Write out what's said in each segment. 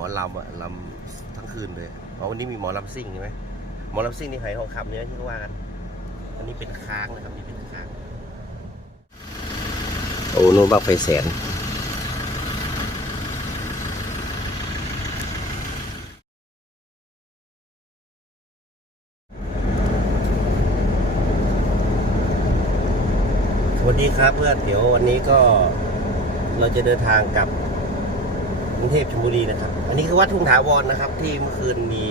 มอลำอะลำทั้งคืนเลยอ๋อวันนี้มีหมอลำซิ่งใช่ไหมหมอลำซิ่งนี่ไหทองคำเนี่ยที่เขาว่ากันอันนี้เป็นค้างนะครับนี่เป็นค้างโอ้นู่นบ้างไฟแสนสวัสดีครับเพื่อนเดี๋ยววันนี้ก็เราจะเดินทางกลับกรุงเทพชลบุรีนะครับ อันนี้คือวัดทุ่งถาวรนะครับ ที่เมื่อคืนมี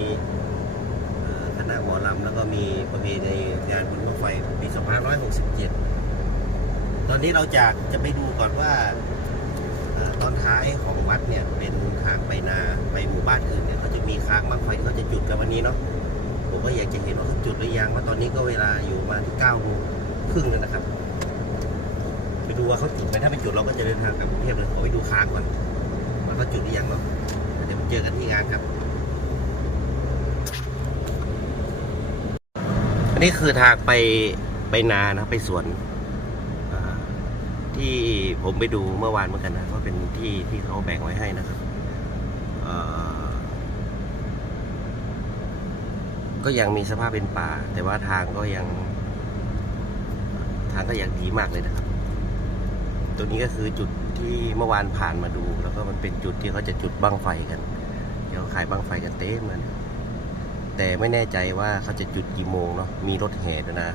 คณะหมอลำแล้วก็มีประเพณีงานบุญบั้งไฟปี 2567 ตอนนี้เราจะจะไปดูก่อนว่าตอนท้ายของวัดเนี่ยเป็นทางไปนาไปหมู่บ้านอื่นเนี่ยเขาจะมีค้างบั้งไฟที่เขาจะจุดกันวันนี้เนาะผมก็อยากจะเห็นว่าเขาจุดหรือยังว่าตอนนี้ก็เวลาอยู่มาที่เก้าโมงครึ่งแล้วนะครับ ไปดูว่าเขาจุดไหมถ้าไม่จุดเราก็จะเดินทางกลับกรุงเทพเลยขอไปดูค้างก่อนว่าเขาจุดหรือยังเนาะ เจอกันที่งานครับ อันนี้คือทางไปไปนานะไปสวนที่ผมไปดูเมื่อวานเหมือนกันนะว่าเป็นที่ที่เขาแบ่งไว้ให้นะครับก็ยังมีสภาพเป็นป่า แต่ว่าทางก็ยัง ทางก็ยังดีมากเลยนะครับ ตัวนี้ก็คือจุด ที่เมื่อวานผ่านมาดู แล้วก็มันเป็นจุดที่เขาจะจุดบั้งไฟกันเดี๋ยวขายบั้งไฟกันเต็มเลยแต่ไม่แน่ใจว่าเขาจะจุดกี่โมงเนาะมีรถแห่ด้วยนะ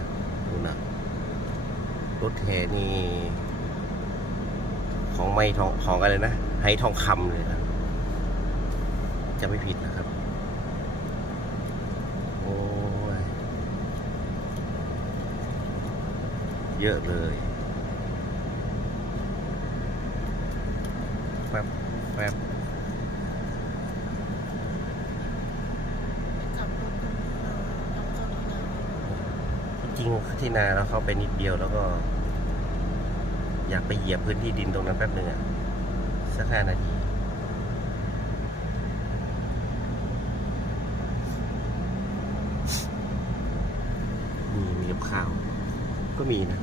ดูนะรถแห่นี่ ของไม่ทองของอะไรนะให้ทองคำเลยนะจะไม่ผิดนะครับโอ้ยเยอะเลย แป๊บแป๊บจับรถตรงนี้เราเราเข้าที่นาจริงๆที่นาเราเข้าไปนิดเดียวแล้วก็ อยากไปเหยียบพื้นที่ดินตรงนั้นแป๊บหนึ่งอะสักห้านาทีมีมีกับข้าว ก็มีนะ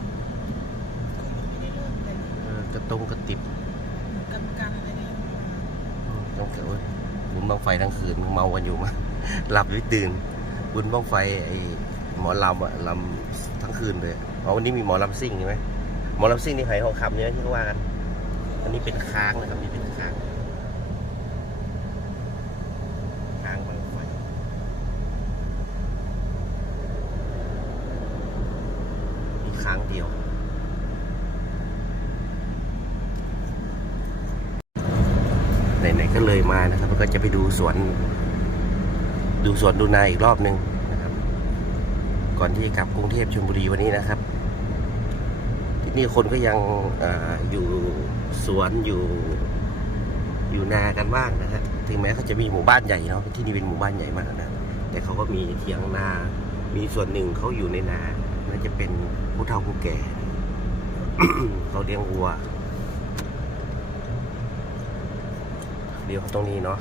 ก็ยังไม่ได้เริ่มแต่เออกระตรงกระติบ กรรมการอะไรเนี่ย อืมต้องเกิดว่าบุ ญบังไฟทั้งคืนเมากันอยู่มา หลับหรือตื่นบุญบ้างไฟไอหมอลำอะลำทั้งคืนเลยอ๋อวันนี้มีหมอลำซิ่งใช่ไหมหมอลำซิ่งนี่ไหทองคำเนี่ยที่เขาว่ากันอันนี้เป็นค้างนะครับนี่เป็นค้างค้างบังไฟมีค้างเดียว ไหนๆก็เลยมานะครับแล้วก็จะไปดูสวน ดูสวนดูนาอีกรอบหนึ่งนะครับ ก่อนที่กลับกรุงเทพชลบุรีวันนี้นะครับ ที่นี่คนก็ยังออยู่สวนอยู่อยู่นากันบ้างนะฮะถึงแม้เขาจะมีหมู่บ้านใหญ่เนาะที่นี่เป็นหมู่บ้านใหญ่มากนะแต่เขาก็มีเถียงนา มีส่วนหนึ่งเขาอยู่ในนาน่าจะเป็นผู้เฒ่าผู้แก่เขาเลี้ยงวัว เดี๋ยวตรงนี้เนาะ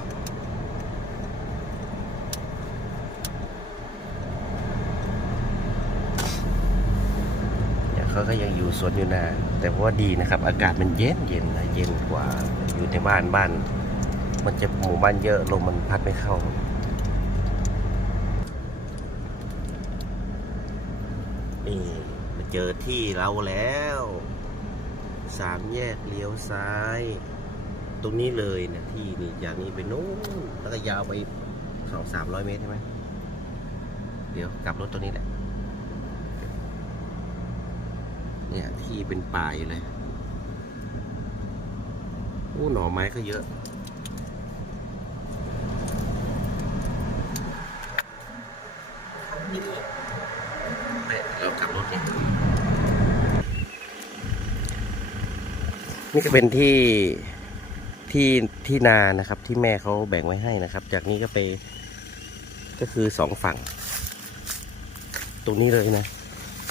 เขาก็ยังอยู่สวนอยู่นา แต่เพราะว่าดีนะครับ อากาศมันเย็นเย็นนะเย็นกว่าอยู่ในบ้านบ้าน มันจะหมู่บ้านเยอะลมมันพัดไม่เข้านี่มาเจอที่เราแล้ว สามแยกเลี้ยวซ้าย ตรงนี้เลยนะที่นี่จากนี้ไปนู้นแล้วก็ยาวไปสองสามร้อยเมตรใช่ไหมเดี๋ยวกลับรถตรงนี้แหละ เนี่ยที่เป็นป่าอยู่เลยอู้หน่อไม้ก็เยอะเรากลับรถเนี่ยนี่ก็เป็นที่ ที่ที่นานะครับ ที่แม่เขาแบ่งไว้ให้นะครับ จากนี้ก็ไปก็คือสองฝั่ง ตรงนี้เลยนะ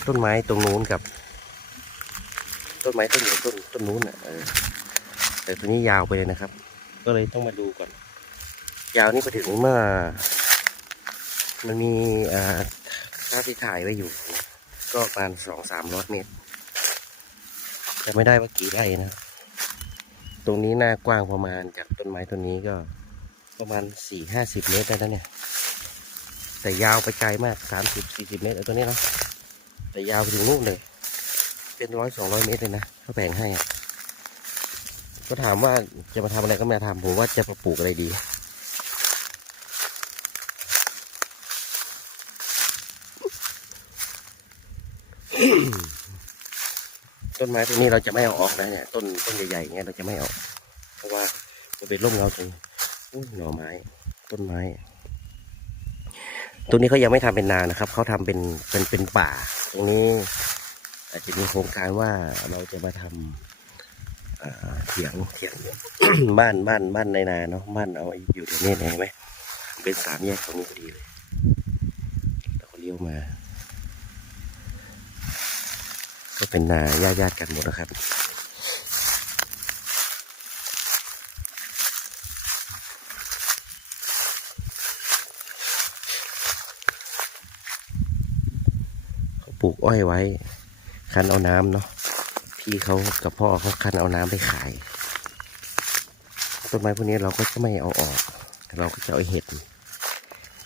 ต้นไม้ตรงนู้นกับ ต้นไม้ต้นใหญ่ต้นต้นนู้นอะแต่ตัวนี้ยาวไปเลยนะครับ ก็เลยต้องมาดูก่อน ยาวนี่ไปถึงเมื่อ มันมีอ่าภาพที่ถ่ายไว้อยู่ ก็ประมาณสองสามร้อยเมตรแต่ไม่ได้ว่ากี่ไร่นะ รงนี้หน้ากว้างประมาณจากต้นไม้ต้นนี้ก็ ประมาณสี่ห้าสิบเมตรได้แล้วเนี่ย แต่ยาวไปไกลมากสามสิบสี่สิบเมตรเอาตัวนี้เนาะแต่ยาวไปถึงนู่นเลย เป็นร้อยสองร้อยเมตรเลยนะเขาแบ่งให้ ก็ถามว่าจะมาทำอะไรก็ม่ทำผมว่าจะมาปลูกอะไรดี ต้นไม้พวกนี้เราจะไม่เอาออกนะเนี่ยต้นต้นใหญ่ๆเงี้ยเราจะไม่เอาเพราะว่าจะเป็นร่มเงาตรงอุ้หน่อไม้ ต้นไม้ตรงนี้เขายังไม่ทำเป็นนานะครับเขาทำเป็นเป็นเป็นป่า ตรงนี้ อาจจะมีโครงการว่าเราจะมาทำอ่าเถียงเถียงบ้านบ้านบ้านในนาเนาะบ้านเอาอยู่ตรงนี้เห็นไหมเป็นสามแยกตรงนี้พอดีเลยแล้วก็เลี้ยวมา ก็เป็นนาญาติญาติกันหมดนะครับ เขาปลูกอ้อยไว้ คันเอาน้ำเนาะพี่เขากับพ่อเขาคันเอาน้ำไปขาย ต้นไม้พวกนี้เราก็จะไม่เอาออก เราก็จะเอาเห็ด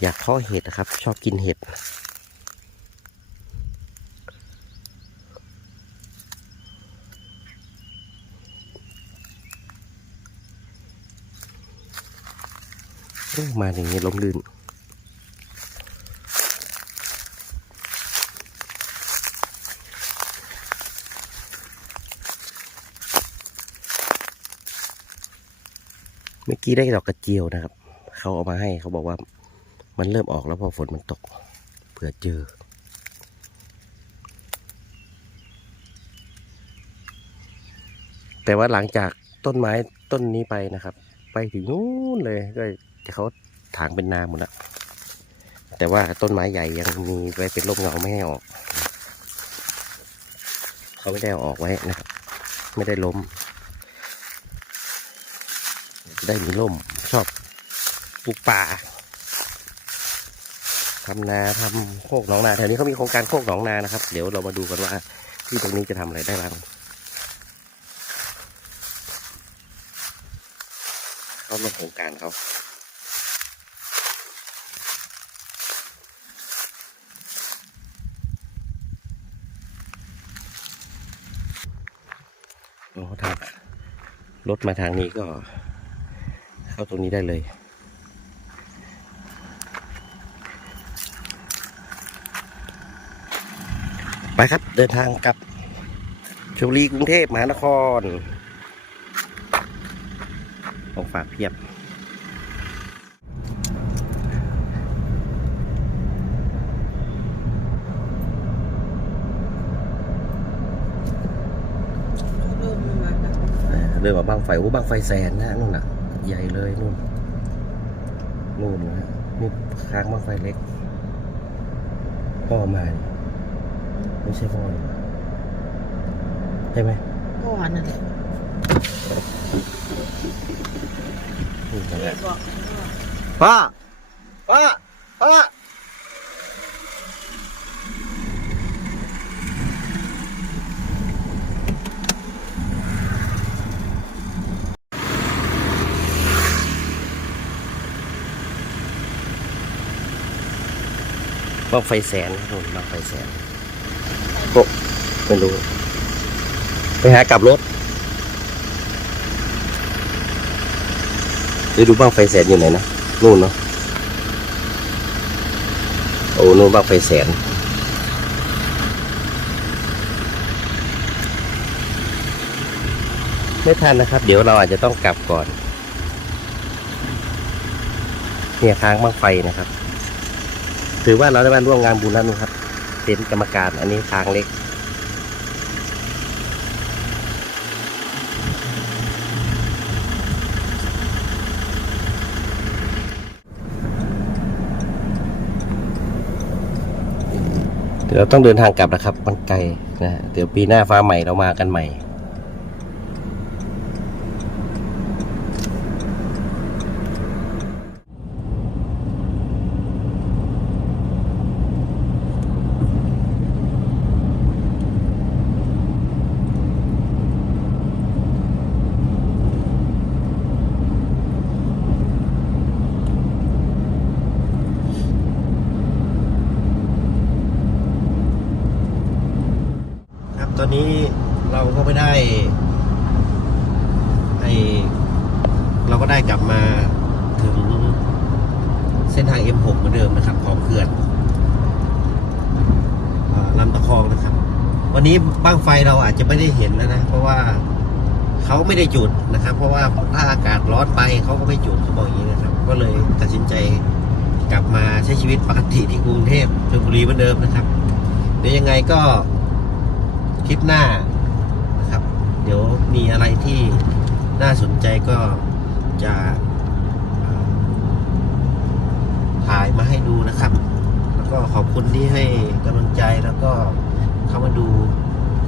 อยากเพาะเห็ดนะครับ ชอบกินเห็ด มาอย่างนี้ล้มลื่นเมื่อกี้ได้ดอกกระเจียวนะครับ เขาเอามาให้เขาบอกว่ามันเริ่มออกแล้วพอฝนมันตกเผื่อเจอ แต่ว่าหลังจากต้นไม้ต้นนี้ไปนะครับ ไปถึงนู้นเลยก็ จะเขาถางเป็นนาหมดแล้วแต่ว่าต้นไม้ใหญ่ยังมีไว้เป็นร่มเงาไม่ให้ออก เขาไม่ได้ออกไว้นะครับ ไม่ได้ล้ม ได้มีร่มชอบปลูกป่าทำนาทำโคกหนองนาแถวนี้เขามีโครงการโคกหนองนานะครับ เดี๋ยวเรามาดูกันว่าที่ตรงนี้จะทำอะไรได้บ้างเขาลงโครงการเขาโอ้ทาง รถมาทางนี้ก็ เข้าตรงนี้ได้เลย ไปครับเดินทางกลับชลบุรีกรุงเทพมหานครของฝากเพียบ เขาเริ่มมาแล้ว เริ่มมาบางไฟโอ้บางไฟแสนนะนู่นน่ะ ใหญ่เลยนู่นนู่นนะนี่ค้างบางไฟเล็กพ่อมานี่ไม่ใช่พ่อนี่ใช่ไหมเมื่อวานนั่นแหละนี่นั่นแหละบอกพ่อพ่อพ่อ บ้างไฟแสนนู่นบ้างไฟแสนโอ้ไม่รู้ ไปหากลับรถไปดูบ้างไฟแสนอยู่ไหนนะ นู่นเนาะ โอ้นู่นบ้างไฟแสนไม่ทันนะครับ เดี๋ยวเราอาจจะต้องกลับก่อน เนี่ยค้างบ้างไฟนะครับ ถือว่าเราได้มาร่วมงานบุญแล้วนะครับ เป็นกรรมการอันนี้ค้างเล็ก เดี๋ยวเราต้องเดินทางกลับนะครับมันไกลนะเดี๋ยวปีหน้าฟ้าใหม่เรามากันใหม่ ได้ไอเราก็ได้กลับมาถึงเส้นทาง M6 เหมือนเดิมนะครับ ของเขื่อนลำตะคองนะครับ วันนี้บ้างไฟเราอาจจะไม่ได้เห็นแล้วนะ เพราะว่าเขาไม่ได้จุดนะครับ เพราะว่าถ้าอากาศร้อนไปเขาก็ไม่จุดเขาบอกอย่างนี้นะครับ ก็เลยตัดสินใจกลับมาใช้ชีวิตปกติที่กรุงเทพชลบุรีเหมือนเดิมนะครับเดี๋ยวยังไงก็คลิปหน้า เดี๋ยวมีอะไรที่น่าสนใจก็จะถ่ายมาให้ดูนะครับ แล้วก็ขอบคุณที่ให้กำลังใจแล้วก็เข้ามาดู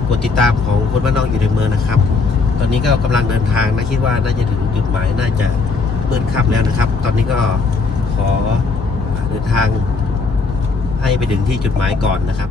กดติดตามของคนบ้านนอกอยู่ในเมืองนะครับ ตอนนี้ก็กำลังเดินทางนะคิดว่าน่าจะถึงจุดหมายน่าจะเปิดค่ำแล้วนะครับ ตอนนี้ก็ขอเดินทางให้ไปถึงที่จุดหมายก่อนนะครับ